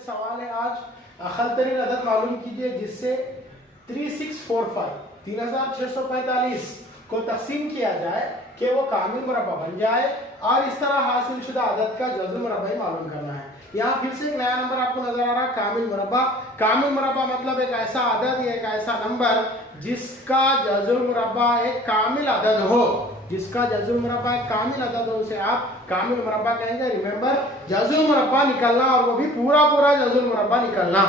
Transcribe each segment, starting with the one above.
सवाल है आज अखल तरीन अदद मालूम कीजिए जिससे 3645 को तकसीम किया जाए कि वो कामिल मुरब्बा बन जाए और इस तरह हासिल शुदा अदद का जज़्व मुरब्बा मालूम करना है। यहाँ फिर से एक नया नंबर आपको नजर आ रहा है कामिल मुरब्बा। कामिल मुरब्बा मतलब एक ऐसा अदद या एक ऐसा नंबर जिसका जज़्व मुरब्बा एक कामिल अदद हो, जिसका जज़्व मुरब्बा एक कामिल अदद हो उसे आप कामिल मुरब्बा कहेंगे। रिमेंबर, जज़्व मुरब्बा निकलना और वो भी पूरा पूरा जज़्व मुरब्बा निकलना,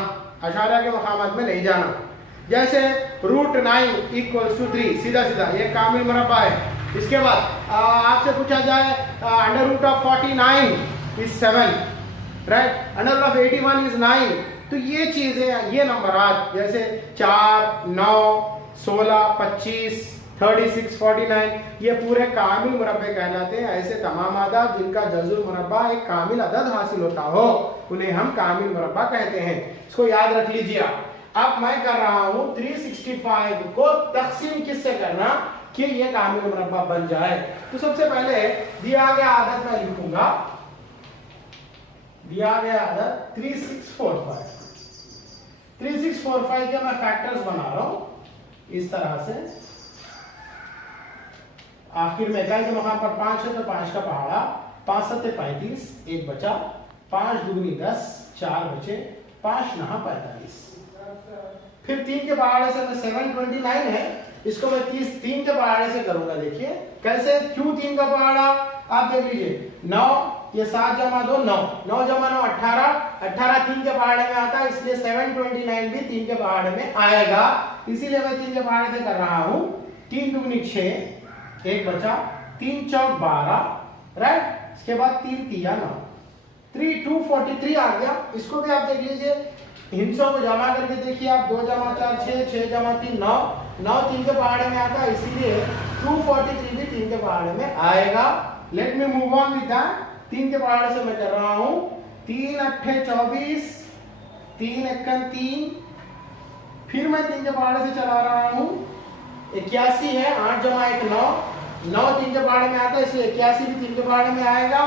अशारिया के मकामात में नहीं जाना। जैसे √9 = 3, सीधा सीधा ये कामिल मुरब्बा है। इसके बाद आपसे पूछा जाए √49 = 7, राइट, √81 = 9। तो ये चीजें, ये नंबर आज जैसे 4, 9, 16, 25, 36, 49 ये पूरे कामिल मुरब्बे कहलाते हैं। ऐसे तमाम अदद जिनका जज़्व मुरब्बा एक कामिल अदद हासिल होता हो उन्हें हम कामिल मुरब्बा कहते हैं। इसको याद रख लीजिए। अब मैं कर रहा हूं 365 को तकसीम किससे करना कि ये कामिल मुरब्बा बन जाए। तो सबसे पहले दिया गया आदत मैं लिखूंगा, दिया गया आदत 3645 के मैं फैक्टर्स बना रहा हूं इस तरह से। आखिर में इकाई के मकाम पर 5 है तो 5 का पहाड़ा, 5 7 35, 1 बचा, 5 दूनी 10, 4 बचे, 5 9 45। फिर 3 के पहाड़े से मैं 729 है, इसको मैं 3 के पहाड़े से करूंगा। देखिए कैसे, क्यों 3 का पहाड़ा आप देख लीजिए। 9, ये 7 जमा 2 9, 9 जमा 9 18, 18 3 के पहाड़े में आता है, इसलिए 729 भी 3 के पहाड़े में आएगा, इसीलिए मैं 3 के पहाड़े से कर रहा हूं। 3 दूनी 6, 1 बचा, 3 चौक 12, राइट। इसके बाद 3 तिया 9, 3243 आ गया। इसको भी आप देख लीजिए, हिंसों को जमा करके देखिए आप, 2 जमा 4 6, 6 जमा 3 9, 9 3 के पहाड़े में आता है, इसीलिए 243 भी 3 के पहाड़े में आएगा। Let me move on with that. 3 के पहाड़े से मैं कर रहा हूं 3 8 24, 3 1 3, फिर मैं 3 के पहाड़े से चला रहा हूं 81 है, 8 जमा 1 9, 9 3 के पहाड़े में आता है, इसलिए 81 भी 3 के पहाड़े में आएगा।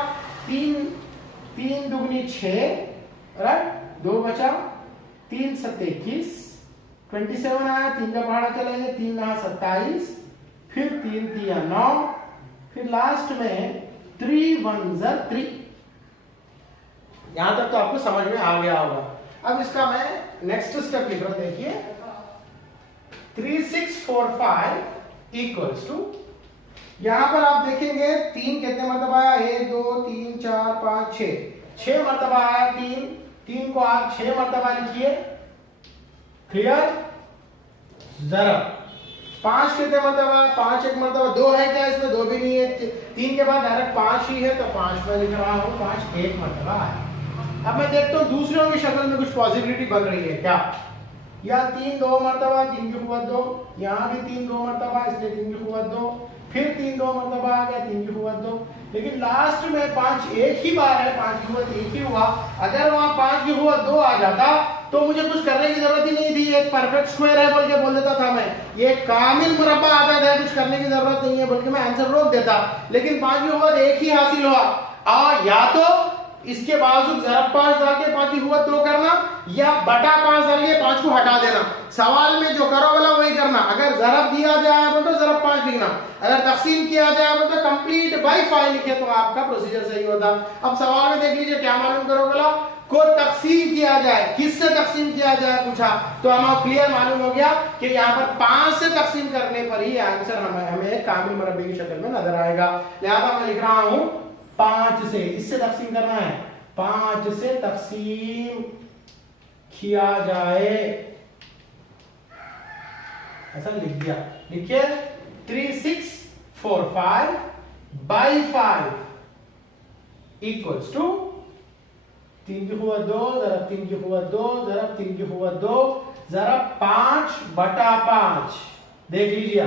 3 दूनी 6, राइट, 2 बचा, 3 7 21, 27 आया, 3 का पहाड़ा चलेंगे, 3 9 27, फिर 3 3 9, फिर लास्ट में 3 1 3। यहां तक तो आपको समझ में आ गया होगा। अब इसका मैं नेक्स्ट स्टेप लिख रहा हूं, देखिए 3645 = यहां पर आप देखेंगे 3 कितने मरतबा आया, 1 2 3 4 5 6 मरतबा आया। 3 को आप 6 मरतबा लिखिए, क्लियर। ज़रब 5 कितने मरतबा, 5 एक मरतबा, 2 है क्या इसमें, 2 भी नहीं है। 3 के बाद डायरेक्ट 5 ही है तो 5 में लिख रहा हूं, 5 एक मरतबा है। अब मैं देखता हूं दूसरों की शक्ल में कुछ पॉजिटिविटी बन रही है क्या। या 3 2 मरतबा, 3 की कुव्वत 2, यहाँ भी 3 2 मरतबा, इसलिए 3 की कुव्वत 2, फिर 3 2 मरतबा आ गया, 3 की कुव्वत 2, लेकिन लास्ट में 5 एक ही बार है, 5 की कुव्वत 1 ही हुआ। अगर वहां 5 की कुव्वत 2 आ जाता तो मुझे कुछ करने की जरूरत ही नहीं थी, एक परफेक्ट स्क्वायर है बोल के बोल देता था मैं, ये कामिल मुरब्बा आता है, कुछ करने की जरूरत नहीं है बोल के मैं आंसर रोक देता। लेकिन 5 की कुव्वत 1 ही हासिल हुआ, और या तो इसके बावजूद ज़रब 5 डाल के 5 की कुव्वत 2 करना, या बटा 5 डाल के 5 को हटा देना। सवाल में जो करो वाला वही करना। अगर ज़रब दिया जाए तो ज़रब 5 लिखना, अगर तकसीम किया जाए तो कंप्लीट बाय 5 लिखे तो आपका प्रोसीजर सही होता। अब सवाल में देख लीजिए क्या मालूम करो बोला, को तकसीम किया जाए, किससे तकसीम किया जाए पूछा, तो हमें क्लियर मालूम हो गया कि यहाँ पर 5 से तकसीम करने पर ही आंसर हमें कामिल मुरब्बे की शक्ल में नजर आएगा। लिहाजा मैं लिख रहा हूं 5 से, इससे तकसीम करना है, 5 से तकसीम किया जाए, ऐसा लिख दिया। लिखिए 3645 by 5 = 3 की कुव्वत 2 ज़रब 3 की कुव्वत 2 ज़रब 3 की कुव्वत 2 ज़रब 5 बटा 5। देख लीजिए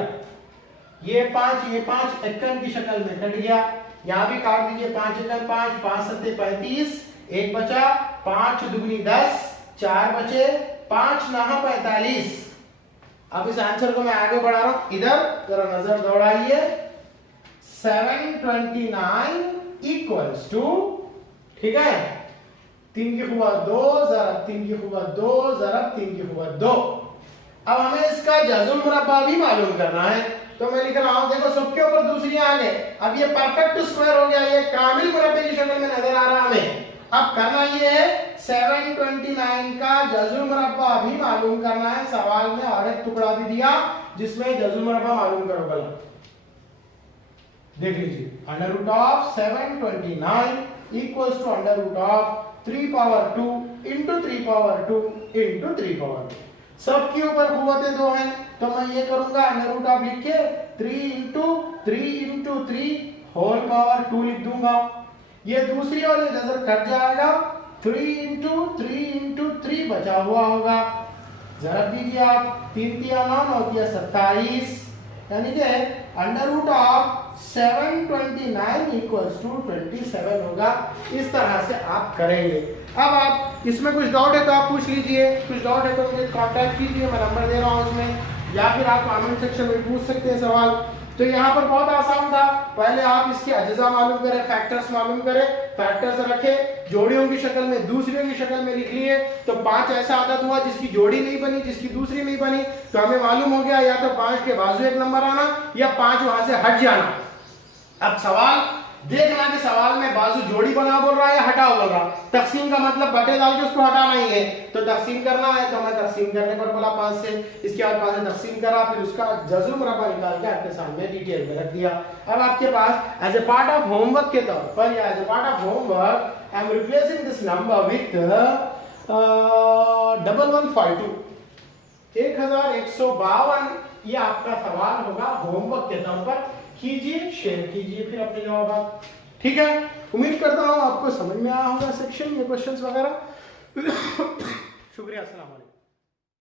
ये 5 इक्कन की शक्ल में कट गया, यहां भी काट दीजिए, 5 इक्कन 5, 5 7 35, 1 बचा, 5 दूनी 10, 4 बचे, 5 9 45। अब इस आंसर को मैं आगे बढ़ा रहा हूं, इधर जरा नजर दौड़ाइए, 729 = ठीक है 3 की कुव्वत 2 ज़रब 3 की कुव्वत 2 ज़रब 3 की कुव्वत 2। अब हमें इसका जज़्म मुरब्बा भी मालूम करना है, तो मैं लिख रहा हूं, देखो सबके ऊपर दूसरी आ गए। अब ये परफेक्ट स्क्वायर हो गया, ये कामिल मुरब्बे की शक्ल में नजर आ रहा हमें। अब करना ये है 729 का जज़्म मुरब्बा भी मालूम करना है। सवाल में और एक टुकड़ा भी दिया जिसमें जज़्म मुरब्बा मालूम करो। गलत देख लीजिए, under root of 729 equals to under root of 3 power 2 into 3 power 2 into 3 power 2। सबके ऊपर कुव्वतें 2 हैं, तो मैं ये करूंगा अंडर रूट ऑफ लिख के 3 इंटू 3 होल पावर 2 लिख दूंगा। ये दूसरी और ये नजर कट जाएगा, 3 इंटू 3 बचा हुआ होगा। जरा दीजिए आप, 3 3 9 होती है 27, यानी कि under root of 729 equals to 27 होगा। इस तरह से आप करेंगे। अब आप इसमें कुछ डाउट है तो आप पूछ लीजिए, कुछ डाउट है तो मुझे कांटेक्ट कीजिए, मैं नंबर दे रहा हूँ उसमें, या फिर आप कमेंट सेक्शन में पूछ सकते हैं सवाल। तो यहाँ पर बहुत आसान था, पहले आप इसके अज्जा मालूम करें, फैक्टर्स मालूम करें, फैक्टर्स रखे, जोड़ियों की शक्ल में, दूसरियों की शक्ल में लिख लिए। तो 5 ऐसा आदत हुआ जिसकी जोड़ी नहीं बनी, जिसकी दूसरी नहीं बनी, तो हमें मालूम हो गया या तो 5 के बाजू एक नंबर आना या 5 वहां से हट जाना। अब सवाल देखना कि सवाल में बाजू जोड़ी बना बोल रहा है या हटाओ बोल रहा। तकसीम का मतलब बटे डाल के उसको हटाना ही है, तो तकसीम करना है, तो मैं तकसीम करने पर बोला 5 से, इसके बाद 5 से तकसीम करा, फिर उसका जज़्म मुरब्बा निकाल के आपके सामने डिटेल में रख दिया। अब आपके पास as a part of homework के तौर पर या as a part of homework I am replacing this number with 1152 1152। ये आपका सवाल होगा होमवर्क के तौर पर, कीजिए, शेयर कीजिए फिर अपने जवाब। ठीक है, उम्मीद करता हूं आपको समझ में आया होगा सेक्शन, ये क्वेश्चंस वगैरह। शुक्रिया, अस्सलाम वालेकुम।